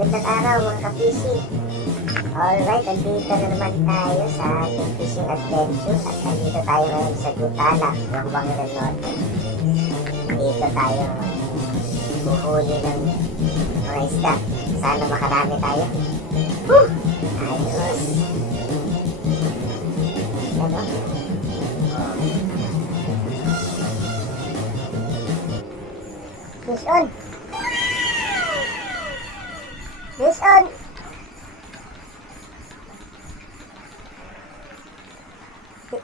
Magandang araw mga ka-fishing. Alright, nandito na naman tayo sa ating fishing adventure. At nandito tayo ngayon sa Gutala, Longwang del Norte. Dito tayo buhuli ng mga isda. Sana makarami tayo. Woo! Ayos! Ano? Fish on! Fish on!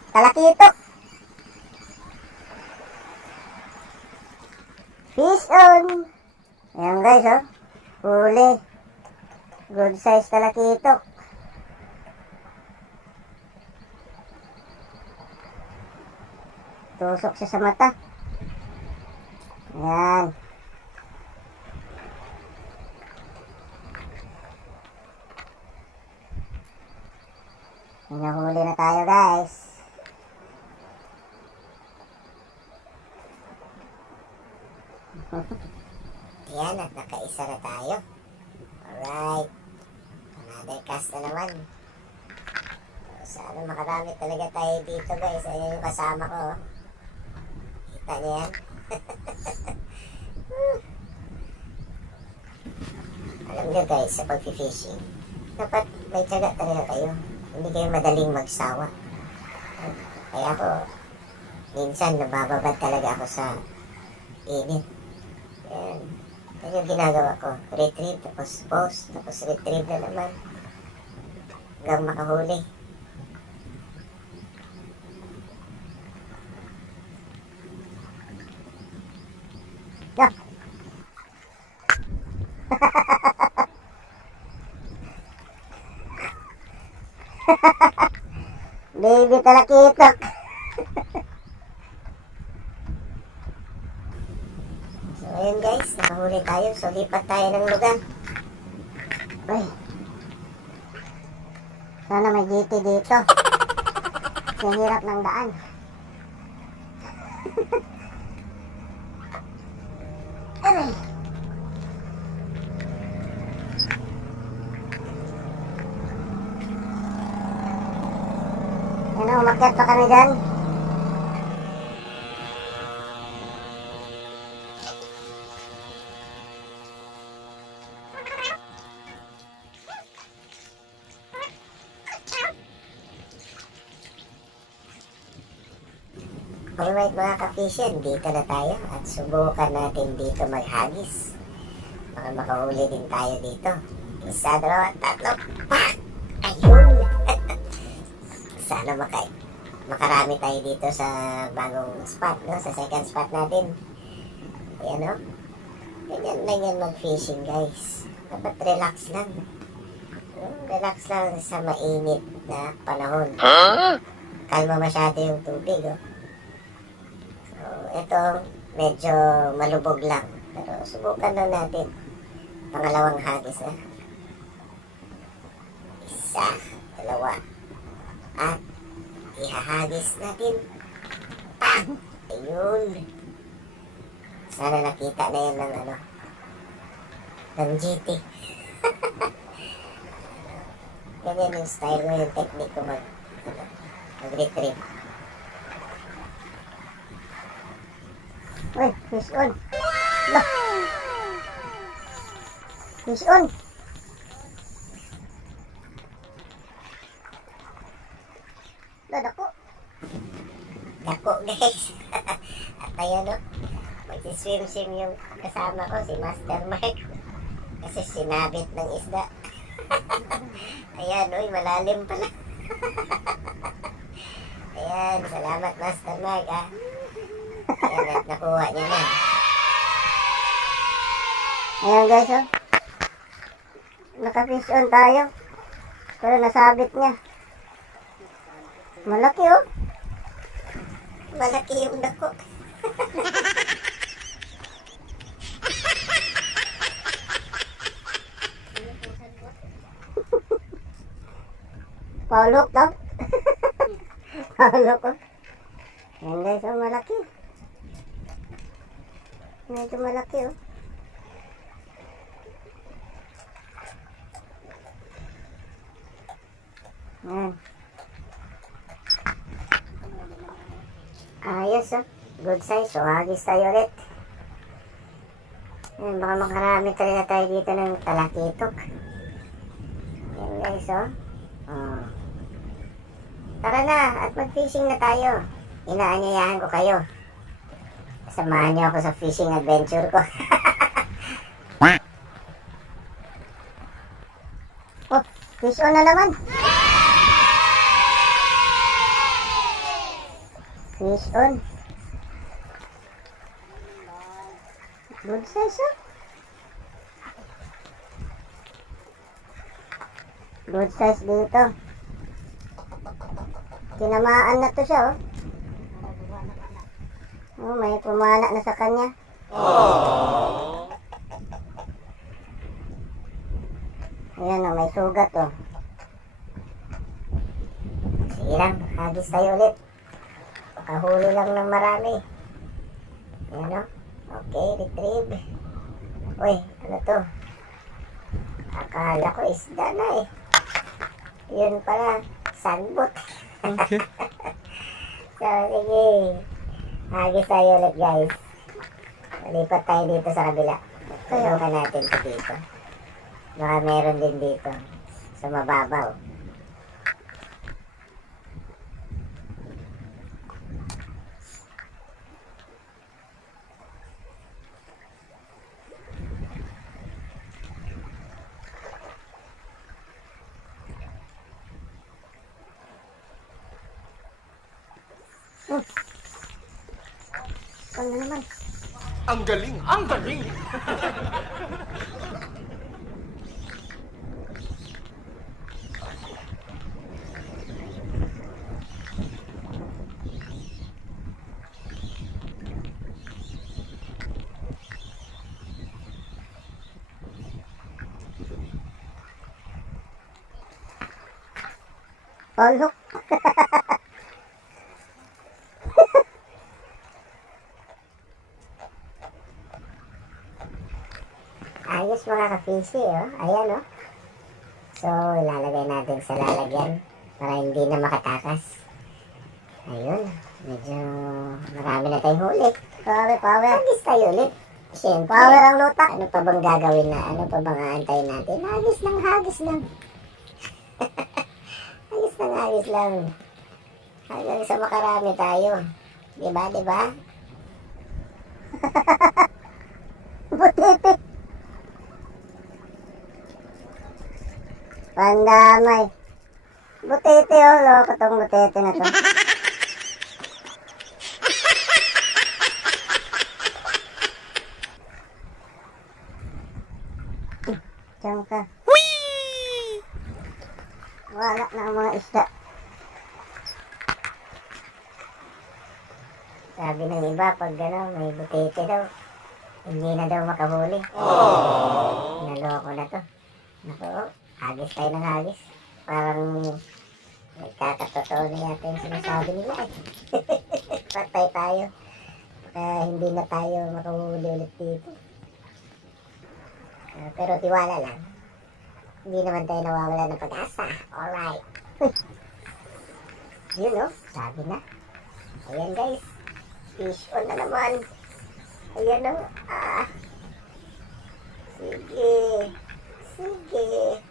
Talakitok! Fish on! Ayan guys, oh. Huli. Good size talakitok. Tusok siya sa mata. Ayan. Nahuli na tayo guys. Ayan, at nakaisa na tayo. Alright. Another cast na naman. Sana makarami talaga tayo dito guys. Ayan yung kasama ko. Kita niyo yan? Alam niyo guys, sa pag-fishing, dapat may tiyaga talaga kayo. Hindi kayo madaling magsawa. Kaya ako, minsan nabababad talaga ako sa init. Ayan. Yan yung ginagawa ko. Retrieve, tapos post, tapos retrieve na naman. Hanggang makahuli. Yeah. Baby talakitok. So ayun guys, nakahuli tayo. So lipat tayo ng lugar. Uy, sana may GT dito. Kasi hirap ng daan. Aray. Ano, umakyat pa kami dyan. Alright mga ka-fishing, dito na tayo at subukan natin dito maghagis. Baka makahuli din tayo dito. Isa, dalawa, tatlo, pak! Ayun! Sana makarami tayo dito sa bagong spot, no? Sa second spot natin. Ayan, no? Ganyan lang yan mag-fishing, guys. Dapat relax lang. Relax lang sa mainit na panahon. Kalma masyado yung tubig, oh. So, ito, medyo malubog lang. Pero subukan lang natin. Pangalawang hagis na. Isa, dalawa. At ihahagis natin. Pang! Ayun. Sana nakita na yan ng ano, ng GT. Ganyan yung style mo, yung technique ko mag-retrieve. Uy, fish on. Look. Fish on. Dako. Dako guys. At ayan o. Magsiswim-swim yung kasama ko, si Master Mark. Kasi sinabit ng isda. Ayan, uy, malalim pala. Ayan, salamat Master Mark, ah. Ayan, at nakuha niya na. Ayan guys, oh. Naka-fish on tayo. Pero nasabit niya. Malaki, oh. Malaki yung dako. Paulok daw. Paulok, oh. Ayan guys, oh, malaki. Medyo malaki, oh. Yan. Ayos oh. Good size. So, hagis tayo ulit. Yan, baka makarami talaga tayo dito ng talakitok. Yan guys oh. Oh. Tara na at mag-fishing na tayo. Inaanyayahan ko kayo. Samahan niyo ako sa fishing adventure ko. Oh, fish on na naman. Fish on. Good size oh. Good size dito. Tinamaan na to siya oh. Oh, may pumana na sa kanya. Aww. Ayan oh, may sugat oh. Sige lang, hagis tayo ulit. Pakahuli lang ng marami. Ayan oh. Okay, retrieve. Uy, ano to? Akala ko isda na eh. Yun pala, sagbot. Okay. So, sige. Hagis tayo ulit guys. Lipat tayo dito sa kabila. Tulungan natin ito dito. Baka meron din dito. Sa mababaw. Ano naman? Ang galing! Ang galing! Oh, look. Ayos mga ka-fishy, oh. Ayan, oh. So, ilalagay natin sa lalagyan para hindi na makatakas. Ayun. Medyo marami na tayong huli. Power. Hagis tayo ulit. Siyempre. Power ang luta. Ano pa bang gagawin na? Ano pa bang aantayin natin? Hagis lang. Hagis lang. Hanggang sa makarami tayo. Diba? Butete. Pandamay. Butete oh, loko tong butete na to. Diyan ka. Wala na ang mga isda. Sabi ng iba, pag gano'n, may butete daw, hindi na daw makahuli. Naloko na to. Naku, hagis tayo ng hagis. Parang nagkakatotoo na yata yung sinasabi nila eh. Patay tayo. Kaya hindi na tayo makahuli ulit dito. Pero tiwala lang. Hindi naman tayo nawawala ng pag-asa. Alright. Yun oh, sabi na. Ayan guys. Fish on na naman. Ayan oh. Sige.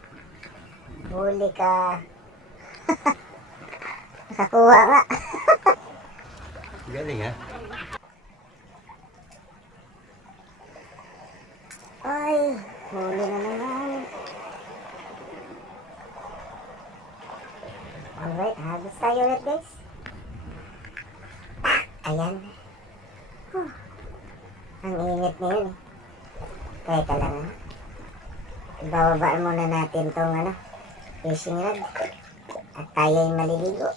Huli ka. Nakakuha nga. Galing ha? Ay, huli na naman. Alright, hagis tayo ulit guys. Ayan. Ang init na yun. Teka lang ha. Ibababaan muna natin tong fishing rod. At tayo'y maliligo.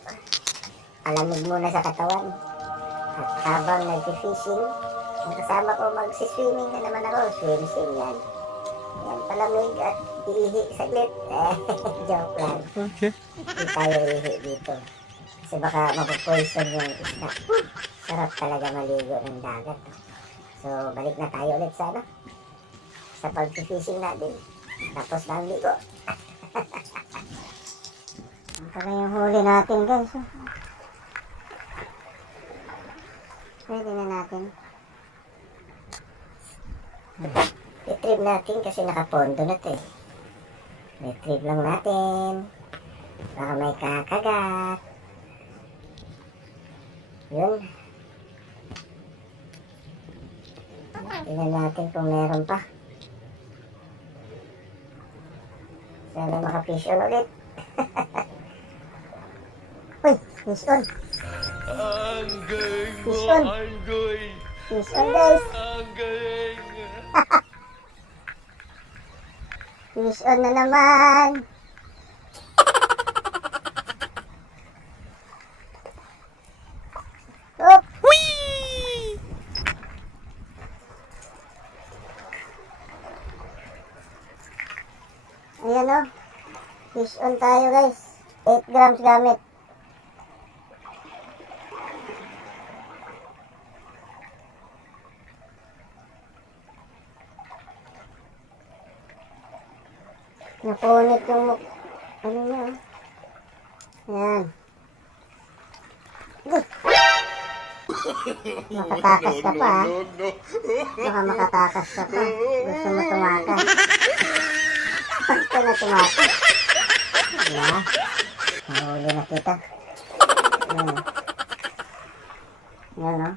Palamig muna sa katawan. At habang nag-fishing, ang kasama ko mag-swimming na naman ako. Swim yan. Yan, palamig at iihi saglit. Joke lang. Okay. Hindi tayo iihi dito. Kasi baka mapupoison yung isda. Sarap talaga maligo ng dagat. So, balik na tayo ulit sa pag-fishing natin. Tapos na ang ligo. Ito na yung huli natin guys. Pwede na natin. Retrieve natin kasi nakapondo na ito eh. Retrieve lang natin. Baka may kakagat. Yun. Tingnan natin kung meron pa. Sana maka-fish on ulit. Uy, fish on. Ang galing mo, Fish on. ang galing. Fish on guys. Ang galing. Fish on na naman. Oop. Ayan o. Fish on tayo guys. 8 grams gamit. Napunit yung ano niya. Ayan. Makatakas ka pa ha. Baka makatakas ka pa. Gusto mo tumakas. Gusto na tumakas. Ayan. Nahuli na kita. Ayan. Ayan o.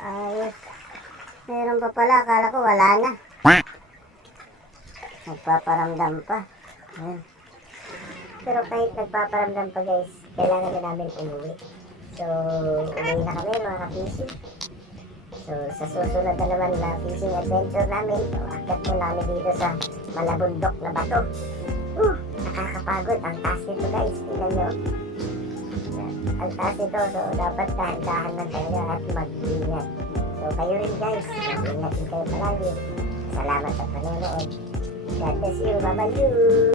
Ayos. Meron pa pala. Akala ko wala na. Nagpaparamdam pa. Ayan. Pero kahit nagpaparamdam pa guys, kailangan na namin umuwi. So, umuwi na kami mga ka-fishing. So, sa susunod na naman na fishing adventure namin, akit po namin dito sa malabundok na bato. Nakakapagod. Ang taas nito guys. Tingnan nyo. Ang taas nito. So, dapat dahan-dahan lang talaga at mag-ingat. So, kayo rin guys. Mag-ingat din kayo palagi. Salamat sa panonood. God bless you. Bye-bye you.